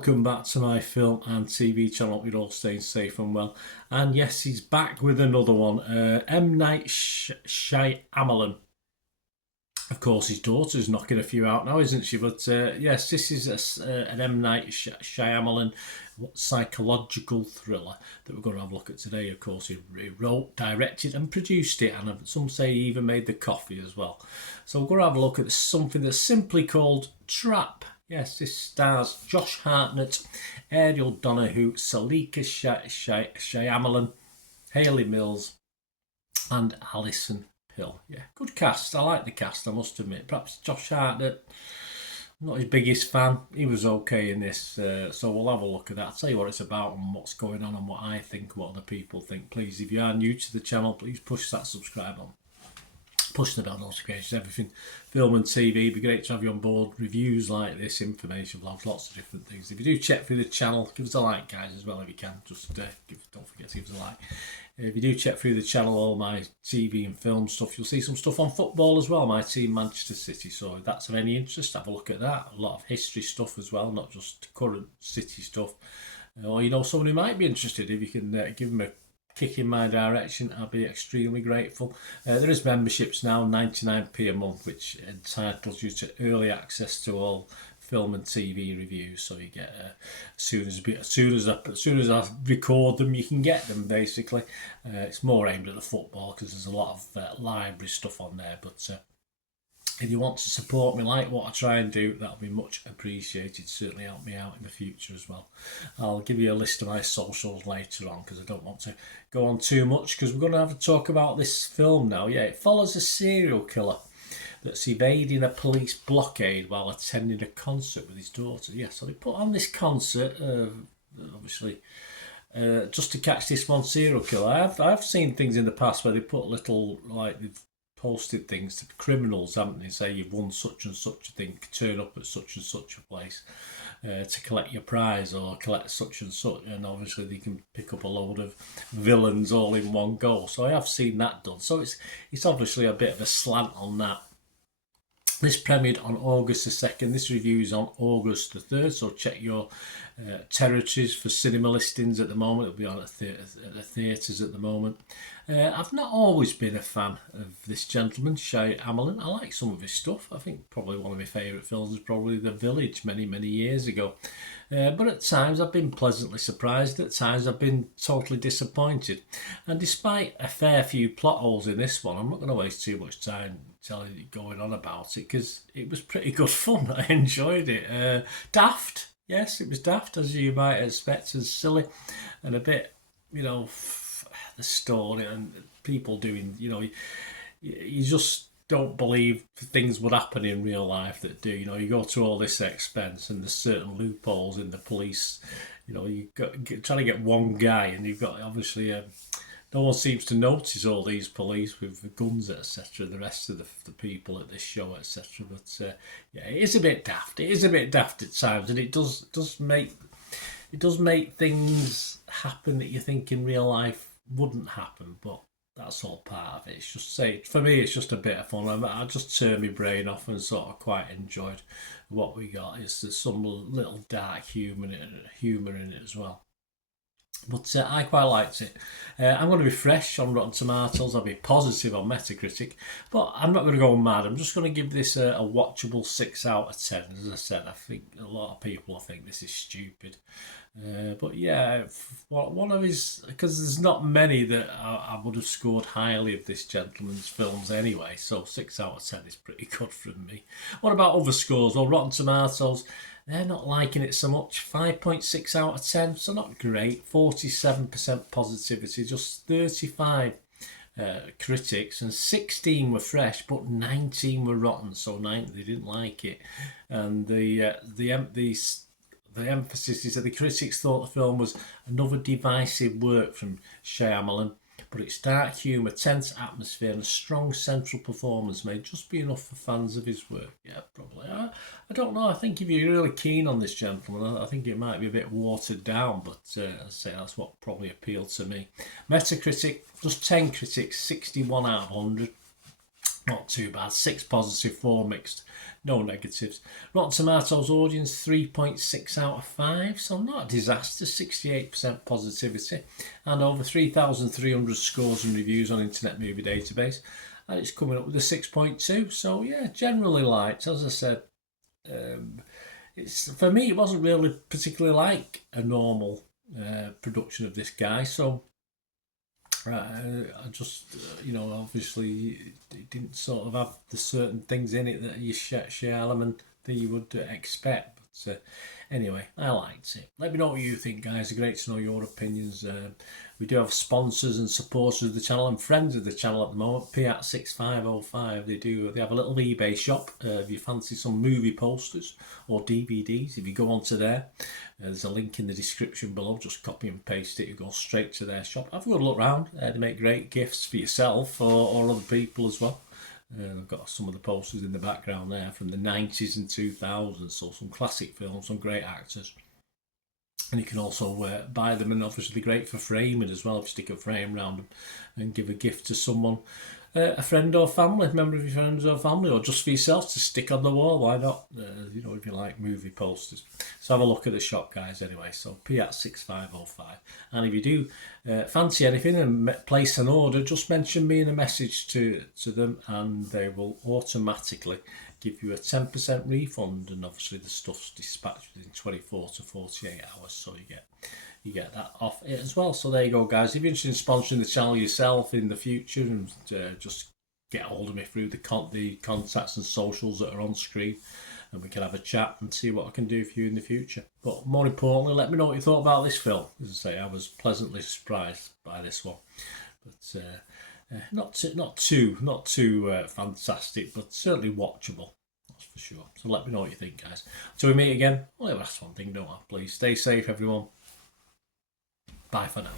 welcome back to my film and TV channel. Hope you're all staying safe and well. And yes, he's back with another one. M. Night Shyamalan. Of course, his daughter's knocking a few out now, isn't she? But yes, this is an M. Night Shyamalan psychological thriller that we're going to have a look at today. Of course, he wrote, directed and produced it, and some say he even made the coffee as well. So we're going to have a look at something that's simply called Trap. Yes, this stars Josh Hartnett, Ariel Donahue, Salika Shyamalan, Hayley Mills and Alison Pill. Yeah, good cast. I like the cast, I must admit. Perhaps Josh Hartnett, I'm not his biggest fan. He was okay in this, so we'll have a look at that. I'll tell you what it's about and what's going on and what I think, what other people think. Please, if you are new to the channel, please push that subscribe on. Push the bell notifications, everything, film and TV. It'd be great to have you on board. Reviews like this, information vlogs, lots of different things. If you do check through the channel, give us a like, guys, as well if you can. Just don't forget to give us a like. If you do check through the channel, all my TV and film stuff, you'll see some stuff on football as well. My team, Manchester City. So if that's of any interest, have a look at that. A lot of history stuff as well, not just current City stuff. Or you know someone who might be interested. If you can give them a kick in my direction, I'll be extremely grateful. There is memberships now, 99p a month, which entitles you to early access to all film and TV reviews. So you get as soon as I record them, you can get them. Basically, it's more aimed at the football because there's a lot of library stuff on there. But if you want to support me, like what I try and do, that'll be much appreciated. Certainly help me out in the future as well. I'll give you a list of my socials later on because I don't want to go on too much because we're going to have to talk about this film now. Yeah, it follows a serial killer that's evading a police blockade while attending a concert with his daughter. Yeah, so they put on this concert, obviously, just to catch this one serial killer. I've seen things in the past where they put little, like, they've posted things to criminals, haven't they? Say you've won such and such a thing, turn up at such and such a place to collect your prize or collect such and such, and obviously they can pick up a load of villains all in one go. So I have seen that done. So it's obviously a bit of a slant on that. This premiered on August the 2nd. This review is on August the 3rd, so check your territories for cinema listings at the moment. It'll be on at the theatres at the moment. I've not always been a fan of this gentleman, Shyamalan. I like some of his stuff. I think probably one of my favourite films is probably The Village many, many years ago. But at times I've been pleasantly surprised. At times I've been totally disappointed. And despite a fair few plot holes in this one, I'm not going to waste too much time telling you going on about it because it was pretty good fun. I enjoyed it. Daft. Yes, it was daft, as you might expect, and silly, and a bit, you know, the story and people doing, you know, you just don't believe things would happen in real life that do. You know, you go to all this expense and there's certain loopholes in the police. You know, you trying to get one guy, and you've got obviously no one seems to notice all these police with the guns, etc. The rest of the people at this show, etc. But yeah, it is a bit daft. It is a bit daft at times, and it does make things happen that you think in real life wouldn't happen. But that's all part of it. It's just for me, it's just a bit of fun. I just turned my brain off and sort of quite enjoyed what we got. There's some little dark humour in it as well. But I quite liked it. I'm going to be fresh on Rotten Tomatoes. I'll be positive on Metacritic. But I'm not going to go mad. I'm just going to give this a watchable 6 out of 10. As I said, I think a lot of people think this is stupid. But yeah, one of his... Because there's not many that I would have scored highly of this gentleman's films anyway. So 6 out of 10 is pretty good from me. What about other scores? Well, Rotten Tomatoes... They're not liking it so much. 5.6 out of 10, so not great. 47% positivity, just 35 critics, and 16 were fresh, but 19 were rotten. So 9 they didn't like it, and the emphasis is that the critics thought the film was another divisive work from Shyamalan. But its dark humour, tense atmosphere and a strong central performance may just be enough for fans of his work. Yeah, probably. I don't know. I think if you're really keen on this gentleman, I think it might be a bit watered down, but as I say, that's what probably appealed to me. Metacritic, just 10 critics, 61 out of 100. Not too bad. 6 positive, 4 mixed. No negatives. Rotten Tomatoes audience 3.6 out of 5. So not a disaster. 68% positivity. And over 3,300 scores and reviews on Internet Movie Database. And it's coming up with a 6.2. So yeah, generally liked. As I said, it's for me, it wasn't really particularly like a normal production of this guy. So I just, obviously it didn't sort of have the certain things in it that you Shyamalan that you would expect. But anyway, I liked it. Let me know what you think, guys. It's great to know your opinions. We do have sponsors and supporters of the channel and friends of the channel at the moment. Piat6505. They have a little eBay shop. If you fancy some movie posters or DVDs, if you go onto there, there's a link in the description below. Just copy and paste it. You go straight to their shop. Have a good look around. They make great gifts for yourself or other people as well. I've got some of the posters in the background there from the 90s and 2000s, so some classic films, some great actors. And you can also buy them, and obviously great for framing as well. If you stick a frame around them and give a gift to someone, a friend or family, member of your friends or family, or just for yourself to stick on the wall. Why not? If you like movie posters. So have a look at the shop, guys. Anyway, so Piat6505. And if you do fancy anything and place an order, just mention me in a message to them, and they will automatically give you a 10% refund, and obviously the stuff's dispatched within 24 to 48 hours, so you get that off it as well. So there you go, guys. If you're interested in sponsoring the channel yourself in the future, and just get hold of me through the contacts and socials that are on screen, and we can have a chat and see what I can do for you in the future. But more importantly, let me know what you thought about this film. As I say, I was pleasantly surprised by this one, but not too fantastic, but certainly watchable. That's for sure. So let me know what you think, guys. Until we meet again, well, that's one thing, don't I? Please stay safe, everyone. Bye for now.